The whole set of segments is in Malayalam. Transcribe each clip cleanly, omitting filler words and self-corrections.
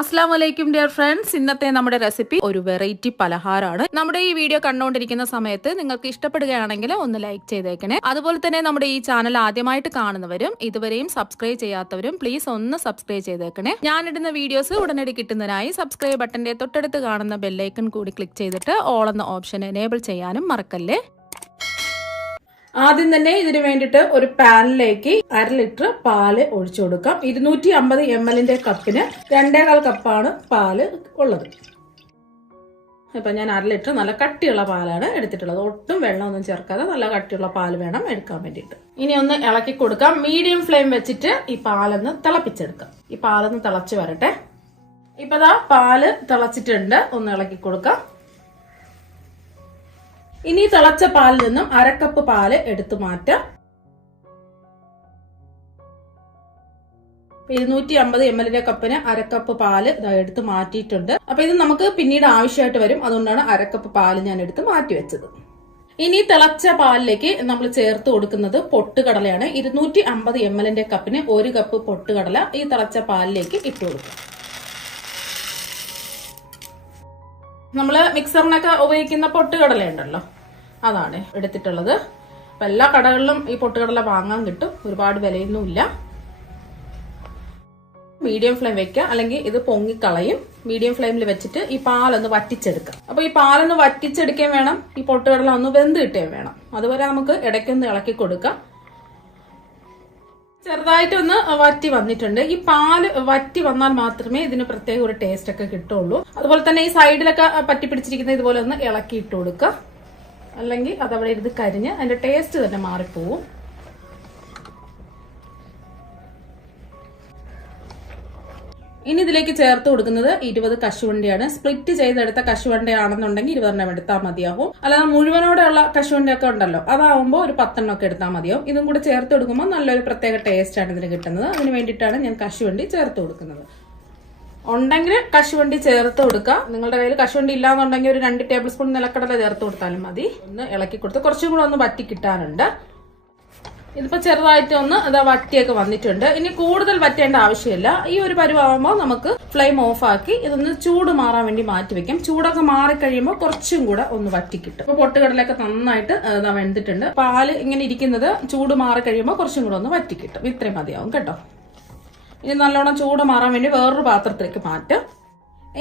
അസ്സലാമലൈക്കും ഡിയർ ഫ്രണ്ട്സ്. ഇന്നത്തെ നമ്മുടെ റെസിപ്പി ഒരു വെറൈറ്റി പലഹാരമാണ്. നമ്മുടെ ഈ വീഡിയോ കണ്ടുകൊണ്ടിരിക്കുന്ന സമയത്ത് നിങ്ങൾക്ക് ഇഷ്ടപ്പെടുകയാണെങ്കിൽ ഒന്ന് ലൈക്ക് ചെയ്തേക്കണേ. അതുപോലെ തന്നെ നമ്മുടെ ഈ ചാനൽ ആദ്യമായിട്ട് കാണുന്നവരും ഇതുവരെയും സബ്സ്ക്രൈബ് ചെയ്യാത്തവരും പ്ലീസ് ഒന്ന് സബ്സ്ക്രൈബ് ചെയ്തേക്കണേ. ഞാനിടുന്ന വീഡിയോസ് ഉടനടി കിട്ടുന്നതിനായി സബ്സ്ക്രൈബ് ബട്ടന്റെ തൊട്ടടുത്ത് കാണുന്ന ബെല്ലൈക്കൺ കൂടി ക്ലിക്ക് ചെയ്തിട്ട് ഓൾ എന്ന ഓപ്ഷൻ എനേബിൾ ചെയ്യാനും മറക്കല്ലേ. ആദ്യം തന്നെ ഇതിന് വേണ്ടിയിട്ട് ഒരു പാനിലേക്ക് 1/2 ലിറ്റർ പാല് ഒഴിച്ചു കൊടുക്കാം. 250 ml കപ്പിന് 2.25 കപ്പാണ് പാല് ഉള്ളത്. ഇപ്പൊ ഞാൻ 1/2 ലിറ്റർ നല്ല കട്ടിയുള്ള പാലാണ് എടുത്തിട്ടുള്ളത്. ഒട്ടും വെള്ളമൊന്നും ചേർക്കാതെ നല്ല കട്ടിയുള്ള പാല് വേണം എടുക്കാൻ വേണ്ടിയിട്ട്. ഇനി ഒന്ന് ഇളക്കി കൊടുക്കാം. മീഡിയം ഫ്ലെയിം വെച്ചിട്ട് ഈ പാലൊന്ന് തിളപ്പിച്ചെടുക്കാം. ഈ പാലൊന്ന് തിളച്ച് വരട്ടെ. ഇപ്പതാ പാല് തിളച്ചിട്ടുണ്ട്. ഒന്ന് ഇളക്കി കൊടുക്കാം. ഇനി തിളച്ച പാലിൽ നിന്നും 1/2 കപ്പ് പാല് എടുത്തു മാറ്റാം. 250 ml കപ്പിന് 1/2 കപ്പ് പാല് എടുത്ത് മാറ്റിയിട്ടുണ്ട്. അപ്പൊ ഇത് നമുക്ക് പിന്നീട് ആവശ്യമായിട്ട് വരും. അതുകൊണ്ടാണ് 1/2 കപ്പ് പാല് ഞാൻ എടുത്ത് മാറ്റി വെച്ചത്. ഇനി തിളച്ച പാലിലേക്ക് നമ്മൾ ചേർത്ത് കൊടുക്കുന്നത് പൊട്ടുകടലയാണ്. 250 ml കപ്പിന് 1 കപ്പ് പൊട്ടുകടല ഈ തിളച്ച പാലിലേക്ക് ഇട്ട് കൊടുക്കും. നമ്മള് മിക്സറിനൊക്കെ ഉപയോഗിക്കുന്ന പൊട്ടുകടല ഉണ്ടല്ലോ, അതാണ് എടുത്തിട്ടുള്ളത്. അപ്പൊ എല്ലാ കടകളിലും ഈ പൊട്ടുകടല വാങ്ങാൻ കിട്ടും. ഒരുപാട് വിലയൊന്നുമില്ല. മീഡിയം ഫ്ലെയിം വെക്കുക, അല്ലെങ്കിൽ ഇത് പൊങ്ങിക്കളയും. മീഡിയം ഫ്ലെയിമിൽ വെച്ചിട്ട് ഈ പാലൊന്ന് വറ്റിച്ചെടുക്കാം. അപ്പൊ ഈ പാലൊന്ന് വറ്റിച്ചെടുക്കുകയും വേണം, ഈ പൊട്ടുകടല ഒന്ന് വെന്ത് കിട്ടുകയും വേണം. അതുവരെ നമുക്ക് ഇടയ്ക്കൊന്ന് ഇളക്കി കൊടുക്കാം. ചെറുതായിട്ടൊന്ന് വറ്റി വന്നിട്ടുണ്ട്. ഈ പാല് വറ്റി വന്നാൽ മാത്രമേ ഇതിന് പ്രത്യേക ഒരു ടേസ്റ്റ് ഒക്കെ കിട്ടുള്ളൂ. അതുപോലെ തന്നെ ഈ സൈഡിലൊക്കെ പറ്റി പിടിച്ചിരിക്കുന്ന ഇതുപോലെ ഒന്ന് ഇളക്കി ഇട്ട് കൊടുക്കുക. അല്ലെങ്കിൽ അതവിടെ ഇരുന്ന് കരിഞ്ഞ് അതിന്റെ ടേസ്റ്റ് തന്നെ മാറിപ്പോവും. ഇനി ഇതിലേക്ക് ചേർത്ത് കൊടുക്കുന്നത് 20 കശുവണ്ടിയാണ്. സ്പ്ലിറ്റ് ചെയ്തെടുത്ത കശുവണ്ടിയാണെന്നുണ്ടെങ്കിൽ 20 എടുത്താൽ മതിയാവും. അല്ലാതെ മുഴുവനോടെയുള്ള കശുവണ്ടിയൊക്കെ ഉണ്ടല്ലോ, അതാവുമ്പോൾ ഒരു 10 ഒക്കെ എടുത്താൽ മതിയാവും. ഇതും കൂടെ ചേർത്ത് കൊടുക്കുമ്പോൾ നല്ലൊരു പ്രത്യേക ടേസ്റ്റ് ആണ് ഇതിന് കിട്ടുന്നത്. അതിന് വേണ്ടിയിട്ടാണ് ഞാൻ കശുവണ്ടി ചേർത്ത് കൊടുക്കുന്നത്. ഉണ്ടെങ്കിൽ കശുവണ്ടി ചേർത്ത് കൊടുക്കുക. നിങ്ങളുടെ കയ്യിൽ കശുവണ്ടി ഇല്ലാന്നുണ്ടെങ്കിൽ ഒരു 2 ടേബിൾ സ്പൂൺ നിലക്കടല ചേർത്ത് കൊടുത്താലും മതി. ഒന്ന് ഇളക്കി കൊടുത്ത് കുറച്ചും കൂടെ ഒന്ന് വറ്റി കിട്ടാനുണ്ട്. ഇതിപ്പോ ചെറുതായിട്ട് ഒന്ന് വറ്റിയൊക്കെ വന്നിട്ടുണ്ട്. ഇനി കൂടുതൽ വറ്റേണ്ട ആവശ്യമില്ല. ഈ ഒരു പരുവാകുമ്പോൾ നമുക്ക് ഫ്ലെയിം ഓഫ് ആക്കി ഇതൊന്ന് ചൂട് മാറാൻ വേണ്ടി മാറ്റി വെക്കാം. ചൂടൊക്കെ മാറിക്കഴിയുമ്പോൾ കുറച്ചും കൂടെ ഒന്ന് വറ്റിക്കിട്ടും. അപ്പൊ പൊട്ടുകടലൊക്കെ നന്നായിട്ട് വെന്തിട്ടുണ്ട്. പാല് ഇങ്ങനെ ഇരിക്കുന്നത് ചൂട് മാറി കഴിയുമ്പോൾ കുറച്ചും കൂടെ ഒന്ന് വറ്റിക്കിട്ടും. ഇത്രയും മതിയാവും കേട്ടോ. ഇനി നല്ലോണം ചൂട് മാറാൻ വേണ്ടി വേറൊരു പാത്രത്തിലേക്ക് മാറ്റാം.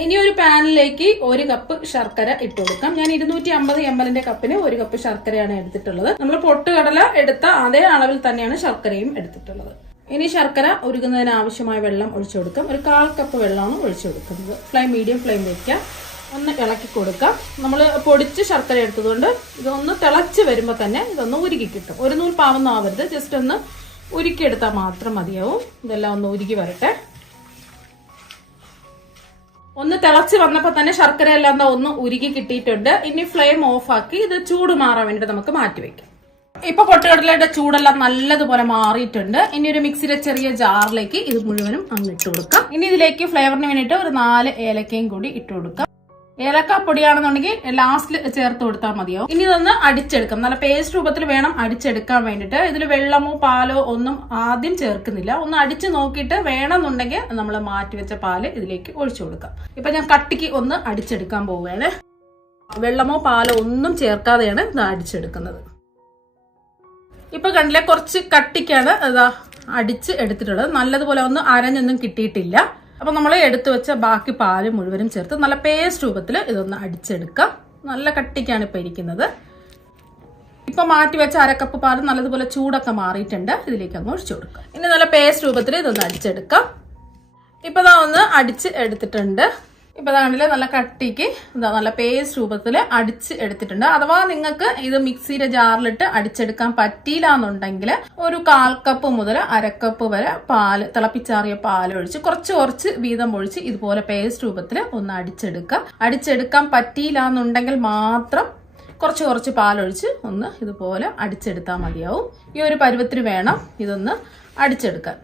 ഇനി ഒരു പാനിലേക്ക് 1 കപ്പ് ശർക്കര ഇട്ട് കൊടുക്കാം. ഞാൻ 250 ml കപ്പിന് 1 കപ്പ് ശർക്കരയാണ് എടുത്തിട്ടുള്ളത്. നമ്മൾ പൊട്ടുകടല എടുത്ത അതേ അളവിൽ തന്നെയാണ് ശർക്കരയും എടുത്തിട്ടുള്ളത്. ഇനി ശർക്കര ഉരുകുന്നതിന് ആവശ്യമായ വെള്ളം ഒഴിച്ചു കൊടുക്കാം. ഒരു 1/4 കപ്പ് വെള്ളമാണ് ഒഴിച്ചു കൊടുക്കുന്നത്. ഫ്ലെയിം മീഡിയം ഫ്ലെയിം വെക്കാം. ഒന്ന് ഇളക്കി കൊടുക്കാം. നമ്മൾ പൊടിച്ച് ശർക്കര എടുത്തതുകൊണ്ട് ഇതൊന്ന് തിളച്ച് വരുമ്പോൾ തന്നെ ഇതൊന്ന് ഉരുക്കി കിട്ടും. ഒരു നൂൽ പാവൊന്നും ആവരുത്, ജസ്റ്റ് ഒന്ന് ഉരുക്കിയെടുത്താൽ മാത്രം മതിയാവും. ഇതെല്ലാം ഒന്ന് ഉരുക്കി വരട്ടെ. ഒന്ന് തിളച്ച് വന്നപ്പോ തന്നെ ശർക്കര എല്ലാം ഒന്ന് ഉരുക്കി കിട്ടിയിട്ടുണ്ട്. ഇനി ഫ്ലെയിം ഓഫ് ആക്കി ഇത് ചൂട് മാറാൻ വേണ്ടിട്ട് നമുക്ക് മാറ്റിവെക്കാം. ഇപ്പൊ പൊട്ടുകടലയുടെ ചൂടെല്ലാം നല്ലതുപോലെ മാറിയിട്ടുണ്ട്. ഇനി ഒരു മിക്സിയുടെ ചെറിയ ജാറിലേക്ക് ഇത് മുഴുവനും അങ്ങ് ഇട്ട് കൊടുക്കാം. ഇനി ഇതിലേക്ക് ഫ്ലേവറിന് വേണ്ടിയിട്ട് ഒരു 4 ഏലക്കയും കൂടി ഇട്ട് കൊടുക്കാം. ഏലക്ക പൊടിയാണെന്നുണ്ടെങ്കിൽ ലാസ്റ്റിൽ ചേർത്ത് കൊടുത്താൽ മതിയോ. ഇനി ഇതൊന്ന് അടിച്ചെടുക്കാം. നല്ല പേസ്റ്റ് രൂപത്തിൽ വേണം അടിച്ചെടുക്കാൻ വേണ്ടിയിട്ട്. ഇതിൽ വെള്ളമോ പാലോ ഒന്നും ആദ്യം ചേർക്കുന്നില്ല. ഒന്ന് അടിച്ച് നോക്കിയിട്ട് വേണമെന്നുണ്ടെങ്കിൽ നമ്മൾ മാറ്റിവെച്ച പാല് ഇതിലേക്ക് ഒഴിച്ചു കൊടുക്കാം. ഇപ്പൊ ഞാൻ കട്ടിക്ക് ഒന്ന് അടിച്ചെടുക്കാൻ പോവുകയാണ്. വെള്ളമോ പാലോ ഒന്നും ചേർക്കാതെയാണ് ഇത് അടിച്ചെടുക്കുന്നത്. ഇപ്പൊ കണ്ടില്ലേ, കുറച്ച് കട്ടിക്കാണ് അടിച്ച് എടുത്തിട്ടുള്ളത്. നല്ലതുപോലെ ഒന്ന് അരഞ്ഞൊന്നും കിട്ടിയിട്ടില്ല. അപ്പൊ നമ്മൾ എടുത്തു വെച്ച ബാക്കി പാല് മുഴുവനും ചേർത്ത് നല്ല പേസ്റ്റ് രൂപത്തിൽ ഇതൊന്ന് അടിച്ചെടുക്കാം. നല്ല കട്ടിക്കാണ് ഇപ്പൊ ഇരിക്കുന്നത്. ഇപ്പൊ മാറ്റി വെച്ച 1/2 കപ്പ് പാല് നല്ലതുപോലെ ചൂടൊക്കെ മാറിയിട്ടുണ്ട്. ഇതിലേക്ക് അങ്ങ് ഒഴിച്ചു കൊടുക്കാം. ഇനി നല്ല പേസ്റ്റ് രൂപത്തിൽ ഇതൊന്ന് അടിച്ചെടുക്കാം. ഇപ്പൊ ഒന്ന് അടിച്ച് എടുത്തിട്ടുണ്ട്. ഇപ്പൊ കണ്ടില്ലേ, നല്ല കട്ടിക്ക് നല്ല പേസ്റ്റ് രൂപത്തിൽ അടിച്ച് എടുത്തിട്ടുണ്ട്. അഥവാ നിങ്ങൾക്ക് ഇത് മിക്സിയുടെ ജാറിലിട്ട് അടിച്ചെടുക്കാൻ പറ്റിയില്ല എന്നുണ്ടെങ്കിൽ ഒരു 1/4 കപ്പ് മുതൽ 1/2 കപ്പ് വരെ പാല്, തിളപ്പിച്ചാറിയ പാൽ ഒഴിച്ച് കുറച്ച് വീതം ഒഴിച്ച് ഇതുപോലെ പേസ്റ്റ് രൂപത്തിൽ ഒന്ന് അടിച്ചെടുക്കാൻ പറ്റിയില്ല എന്നുണ്ടെങ്കിൽ മാത്രം കുറച്ച് പാലൊഴിച്ച് ഒന്ന് ഇതുപോലെ അടിച്ചെടുത്താൽ മതിയാവും. ഈ ഒരു പരുവത്തിന് വേണം ഇതൊന്ന് അടിച്ചെടുക്കാൻ.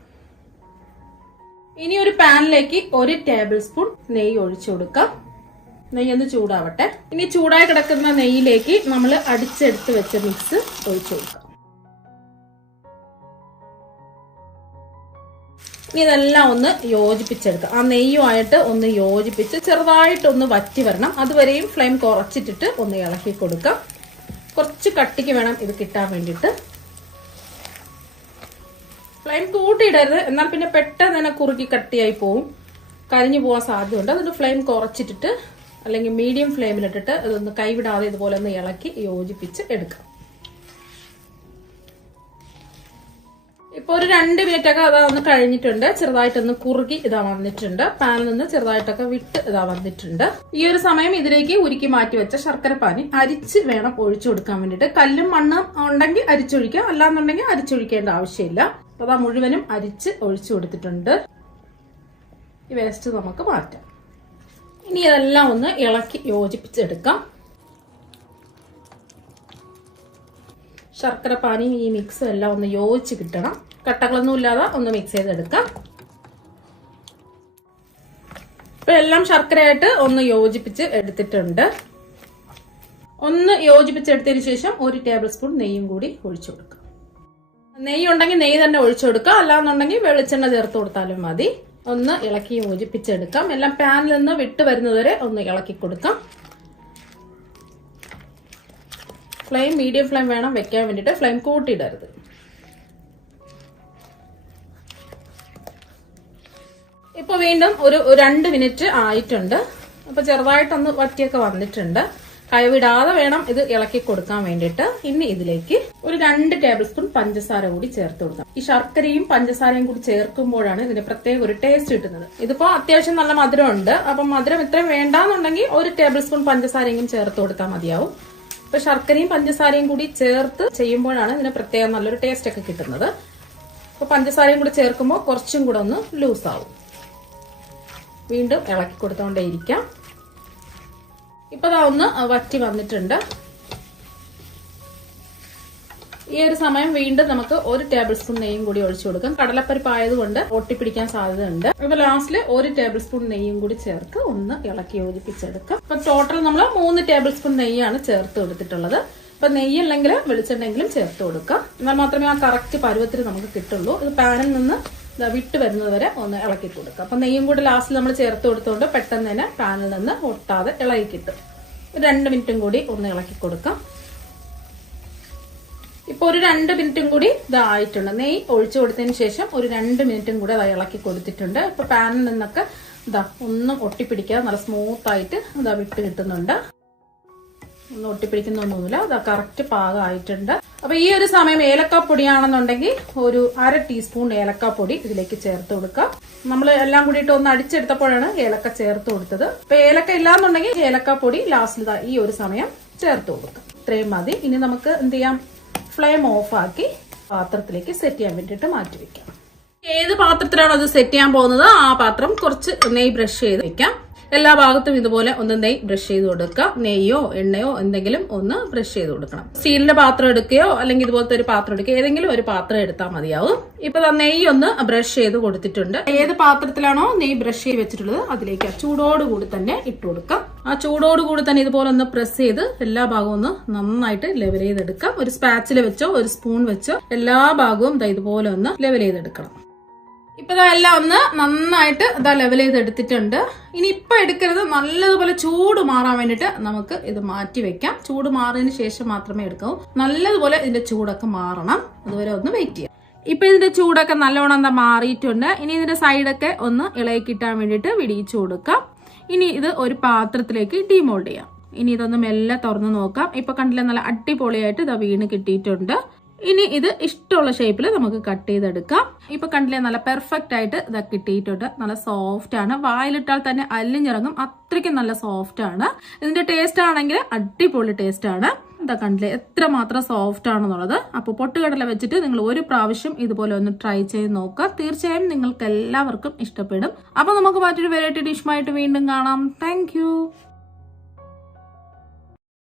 ഇനി ഒരു പാനിലേക്ക് 1 ടേബിൾ സ്പൂൺ നെയ്യ് ഒഴിച്ചു കൊടുക്കാം. നെയ്യ് ഒന്ന് ചൂടാവട്ടെ. ഇനി ചൂടായി കിടക്കുന്ന നെയ്യിലേക്ക് നമ്മൾ അടിച്ചെടുത്ത് വെച്ച മിക്സ് ഒഴിച്ചു കൊടുക്കാം. ഇനി ഇതെല്ലാം ഒന്ന് യോജിപ്പിച്ചെടുക്കാം. ആ നെയ്യുമായിട്ട് ഒന്ന് യോജിപ്പിച്ച് ചെറുതായിട്ടൊന്ന് വറ്റി വരണം. അതുവരെയും ഫ്ലെയിം കുറച്ചിട്ടിട്ട് ഒന്ന് ഇളക്കി കൊടുക്കാം. കുറച്ച് കട്ടിക്ക് വേണം ഇത് കിട്ടാൻ വേണ്ടിയിട്ട്. ഫ്ലെയിം കൂട്ടിയിടരുത്, എന്നാൽ പിന്നെ പെട്ടെന്ന് തന്നെ കുറുക്കി കട്ടിയായി പോവും, കരിഞ്ഞു പോകാൻ സാധ്യതയുണ്ട്. അതുകൊണ്ട് ഫ്ലെയിം കുറച്ചിട്ടിട്ട് അല്ലെങ്കിൽ മീഡിയം ഫ്ലെയിമിലിട്ടിട്ട് ഇതൊന്ന് കൈവിടാതെ ഇതുപോലെ ഒന്ന് ഇളക്കി യോജിപ്പിച്ച് എടുക്കാം. ഇപ്പൊ ഒരു 2 മിനിറ്റ് ഒക്കെ അതാ ഒന്ന് കഴിഞ്ഞിട്ടുണ്ട്. ചെറുതായിട്ടൊന്ന് കുറുകി ഇതാ വന്നിട്ടുണ്ട്. പാനിൽ നിന്ന് ചെറുതായിട്ടൊക്കെ വിട്ട് ഇതാ വന്നിട്ടുണ്ട്. ഈ ഒരു സമയം ഇതിലേക്ക് ഉരുക്കി മാറ്റി വെച്ച ശർക്കര പാനി അരിച്ച് വേണം ഒഴിച്ചു കൊടുക്കാൻ വേണ്ടിയിട്ട്. കല്ലും മണ്ണും ഉണ്ടെങ്കിൽ അരിച്ചൊഴിക്കാം, അല്ലാന്നുണ്ടെങ്കിൽ അരിച്ചൊഴിക്കേണ്ട ആവശ്യമില്ല. അതാ മുഴുവനും അരിച്ച് ഒഴിച്ചു കൊടുത്തിട്ടുണ്ട്. ഈ വേസ്റ്റ് നമുക്ക് മാറ്റാം. ഇനി ഇതെല്ലാം ഒന്ന് ഇളക്കി യോജിപ്പിച്ചെടുക്കാം. ശർക്കര പാനി ഈ മിക്സ് എല്ലാം ഒന്ന് യോജിച്ച് കിട്ടണം. കട്ടകളൊന്നും ഇല്ലാതെ ഒന്ന് മിക്സ് ചെയ്തെടുക്കാം. ഇപ്പൊ എല്ലാം ശർക്കരയായിട്ട് ഒന്ന് യോജിപ്പിച്ച് എടുത്തിട്ടുണ്ട്. ഒന്ന് യോജിപ്പിച്ചെടുത്തതിന് ശേഷം 1 ടേബിൾ സ്പൂൺ നെയ്യും കൂടി ഒഴിച്ചു കൊടുക്കാം. നെയ്യ് ഉണ്ടെങ്കിൽ നെയ്യ് തന്നെ ഒഴിച്ചു കൊടുക്കാം, അല്ലാന്നുണ്ടെങ്കിൽ വെളിച്ചെണ്ണ ചേർത്ത് കൊടുത്താലും മതി. ഒന്ന് ഇളക്കി യോജിപ്പിച്ചെടുക്കാം. എല്ലാം പാനിൽ നിന്ന് വിട്ട് വരുന്നതുവരെ ഒന്ന് ഇളക്കി കൊടുക്കാം. ഫ്ലെയിം മീഡിയം ഫ്ലെയിം വേണം വെക്കാൻ വേണ്ടിയിട്ട്, ഫ്ലെയിം കൂട്ടിയിടരുത്. ഇപ്പൊ വീണ്ടും ഒരു 2 മിനിറ്റ് ആയിട്ടുണ്ട്. അപ്പൊ ചെറുതായിട്ടൊന്ന് വറ്റിയൊക്കെ വന്നിട്ടുണ്ട്. കൈവിടാതെ വേണം ഇത് ഇളക്കി കൊടുക്കാൻ വേണ്ടിയിട്ട്. ഇനി ഇതിലേക്ക് ഒരു 2 ടേബിൾ സ്പൂൺ പഞ്ചസാര കൂടി ചേർത്ത് കൊടുക്കാം. ഈ ശർക്കരയും പഞ്ചസാരയും കൂടി ചേർക്കുമ്പോഴാണ് ഇതിന് പ്രത്യേക ഒരു ടേസ്റ്റ് കിട്ടുന്നത്. ഇതിപ്പോ അത്യാവശ്യം നല്ല മധുരം ഉണ്ട്. അപ്പൊ മധുരം ഇത്രയും വേണ്ടാന്നുണ്ടെങ്കിൽ 1 ടേബിൾ സ്പൂൺ പഞ്ചസാരയും ചേർത്ത് കൊടുത്താൽ മതിയാവും. ഇപ്പൊ ശർക്കരയും പഞ്ചസാരയും കൂടി ചേർത്ത് ചെയ്യുമ്പോഴാണ് ഇതിന് പ്രത്യേകം നല്ലൊരു ടേസ്റ്റ് ഒക്കെ കിട്ടുന്നത്. അപ്പൊ പഞ്ചസാരയും കൂടി ചേർക്കുമ്പോൾ കുറച്ചും കൂടെ ഒന്ന് ലൂസ് ആവും. വീണ്ടും ഇളക്കി കൊടുത്തോണ്ടേയിരിക്കാം. ഇപ്പൊ ദാ ഒന്ന് വറ്റി വന്നിട്ടുണ്ട്. ഈ ഒരു സമയം വീണ്ടും നമുക്ക് 1 ടേബിൾ സ്പൂൺ നെയ്യും കൂടി ഒഴിച്ചു കൊടുക്കാം. കടലപ്പരിപ്പ് ആയതുകൊണ്ട് ഒട്ടിപ്പിടിക്കാൻ സാധ്യതയുണ്ട്. ഇപ്പൊ ലാസ്റ്റില് 1 ടേബിൾ സ്പൂൺ നെയ്യും കൂടി ചേർത്ത് ഒന്ന് ഇളക്കി യോജിപ്പിച്ചെടുക്കാം. ഇപ്പൊ ടോട്ടൽ നമ്മൾ 3 ടേബിൾ സ്പൂൺ നെയ്യാണ് ചേർത്ത് കൊടുത്തിട്ടുള്ളത്. ഇപ്പൊ നെയ്യല്ലെങ്കിൽ വെളിച്ചെണ്ണെങ്കിലും ചേർത്ത് കൊടുക്കാം. എന്നാൽ മാത്രമേ ആ കറക്റ്റ് പരുവത്തിന് നമുക്ക് കിട്ടുള്ളൂ. ഇത് പാനിൽ നിന്ന് വിട്ട് വരുന്നത് വരെ ഒന്ന് ഇളക്കി കൊടുക്കാം. അപ്പൊ നെയ്യും കൂടി ലാസ്റ്റിൽ നമ്മൾ ചേർത്ത് കൊടുത്തുകൊണ്ട് പെട്ടെന്ന് തന്നെ പാനിൽ നിന്ന് ഒട്ടാതെ ഇളകി കിട്ടും. 2 മിനിറ്റും കൂടി ഒന്ന് ഇളക്കി കൊടുക്കാം. ഇപ്പൊ ഒരു 2 മിനിറ്റും കൂടി ഇതായിട്ടുണ്ട്. നെയ്യ് ഒഴിച്ചു കൊടുത്തതിന് ശേഷം ഒരു 2 മിനിറ്റും കൂടി അത് ഇളക്കി കൊടുത്തിട്ടുണ്ട്. ഇപ്പൊ പാനിൽ നിന്നൊക്കെ ഇതാ ഒന്നും ഒട്ടിപ്പിടിക്കാതെ നല്ല സ്മൂത്ത് ആയിട്ട് ഇതാ വിട്ട് കിട്ടുന്നുണ്ട്. ഒന്നും ഒട്ടിപ്പിടിക്കുന്നൊന്നുമില്ല. ഇതാ കറക്റ്റ് പാകമായിട്ടുണ്ട്. അപ്പൊ ഈ ഒരു സമയം ഏലക്കാപ്പൊടിയാണെന്നുണ്ടെങ്കിൽ ഒരു 1/2 ടീസ്പൂൺ ഏലക്കാപ്പൊടി ഇതിലേക്ക് ചേർത്ത് കൊടുക്കാം. നമ്മൾ എല്ലാം കൂടിയിട്ട് ഒന്ന് അടിച്ചെടുത്തപ്പോഴാണ് ഏലക്ക ചേർത്ത് കൊടുത്തത്. ഇപ്പൊ ഏലക്ക ഇല്ലാന്നുണ്ടെങ്കിൽ ഏലക്കാപ്പൊടി ലാസ്റ്റിൽ ഈ ഒരു സമയം ചേർത്ത് കൊടുക്കാം. ഇത്രയും മതി. ഇനി നമുക്ക് എന്ത് ചെയ്യാം, ഫ്ലെയിം ഓഫ് ആക്കി പാത്രത്തിലേക്ക് സെറ്റ് ചെയ്യാൻ വേണ്ടിയിട്ട് മാറ്റി വെക്കാം. ഏത് പാത്രത്തിലാണോ അത് സെറ്റ് ചെയ്യാൻ പോകുന്നത് ആ പാത്രം കുറച്ച് നെയ്യ് ബ്രഷ് ചെയ്ത് വെക്കാം. എല്ലാ ഭാഗത്തും ഇതുപോലെ ഒന്ന് നെയ്യ് ബ്രഷ് ചെയ്ത് കൊടുക്കുക. നെയ്യോ എണ്ണയോ എന്തെങ്കിലും ഒന്ന് ബ്രഷ് ചെയ്ത് കൊടുക്കണം. സ്റ്റീലിന്റെ പാത്രം എടുക്കുകയോ അല്ലെങ്കിൽ ഇതുപോലത്തെ ഒരു പാത്രം എടുക്കുകയോ ഏതെങ്കിലും ഒരു പാത്രം എടുത്താൽ മതിയാവും. ഇപ്പൊ നെയ്യ് ഒന്ന് ബ്രഷ് ചെയ്ത് കൊടുത്തിട്ടുണ്ട്. ഏത് പാത്രത്തിലാണോ നെയ്യ് ബ്രഷ് ചെയ്ത് വെച്ചിട്ടുള്ളത് അതിലേക്ക് ആ ചൂടോടുകൂടി തന്നെ ഇട്ട് കൊടുക്കാം. ആ ചൂടോടുകൂടി തന്നെ ഇതുപോലെ ഒന്ന് പ്രസ് ചെയ്ത് എല്ലാ ഭാഗവും ഒന്ന് നന്നായിട്ട് ലെവൽ ചെയ്തെടുക്കാം. ഒരു സ്പാച്ചിൽ വെച്ചോ ഒരു സ്പൂൺ വെച്ചോ എല്ലാ ഭാഗവും ഇതുപോലെ ഒന്ന് ലെവൽ ചെയ്തെടുക്കണം. ഇപ്പൊ എല്ലാം ഒന്ന് നന്നായിട്ട് ലെവൽ ചെയ്തെടുത്തിട്ടുണ്ട്. ഇനി ഇപ്പൊ എടുക്കരുത്, നല്ലതുപോലെ ചൂട് മാറാൻ വേണ്ടിട്ട് നമുക്ക് ഇത് മാറ്റി വെക്കാം. ചൂട് മാറിയതിന് ശേഷം മാത്രമേ എടുക്കാവൂ. നല്ലതുപോലെ ഇതിന്റെ ചൂടൊക്കെ മാറണം, അതുവരെ ഒന്ന് വെയിറ്റ് ചെയ്യാം. ഇപ്പൊ ഇതിന്റെ ചൂടൊക്കെ നല്ലോണം മാറിയിട്ടുണ്ട്. ഇനി ഇതിന്റെ സൈഡൊക്കെ ഒന്ന് ഇളകി കിട്ടാൻ വേണ്ടിട്ട് വിടിയിച്ചു കൊടുക്കാം. ഇനി ഇത് ഒരു പാത്രത്തിലേക്ക് ഡീമോൾഡ് ചെയ്യാം. ഇനി ഇതൊന്ന് മെല്ലെ തുറന്നു നോക്കാം. ഇപ്പൊ കണ്ടില്ല, നല്ല അടിപൊളിയായിട്ട് ഇത് വീണ് കിട്ടിയിട്ടുണ്ട്. ഇനി ഇത് ഇഷ്ടമുള്ള ഷേപ്പിൽ നമുക്ക് കട്ട് ചെയ്തെടുക്കാം. ഇപ്പൊ കണ്ടില്ലേ, നല്ല പെർഫെക്റ്റ് ആയിട്ട് ഇത് കിട്ടിയിട്ടുണ്ട്. നല്ല സോഫ്റ്റ് ആണ്. വായിലിട്ടാൽ തന്നെ അല്ലിഞ്ഞിറങ്ങും, അത്രയ്ക്കും നല്ല സോഫ്റ്റ് ആണ്. ഇതിന്റെ ടേസ്റ്റ് ആണെങ്കിൽ അടിപൊളി ടേസ്റ്റ് ആണ്. ഇതാ കണ്ടില്ലേ എത്രമാത്രം സോഫ്റ്റ് ആണെന്നുള്ളത്. അപ്പൊ പൊട്ടുകടല വെച്ചിട്ട് നിങ്ങൾ ഒരു പ്രാവശ്യം ഇതുപോലെ ഒന്ന് ട്രൈ ചെയ്ത് നോക്കുക. തീർച്ചയായും നിങ്ങൾക്ക് എല്ലാവർക്കും ഇഷ്ടപ്പെടും. അപ്പൊ നമുക്ക് മറ്റൊരു വെറൈറ്റി ഡിഷുമായിട്ട് വീണ്ടും കാണാം. താങ്ക്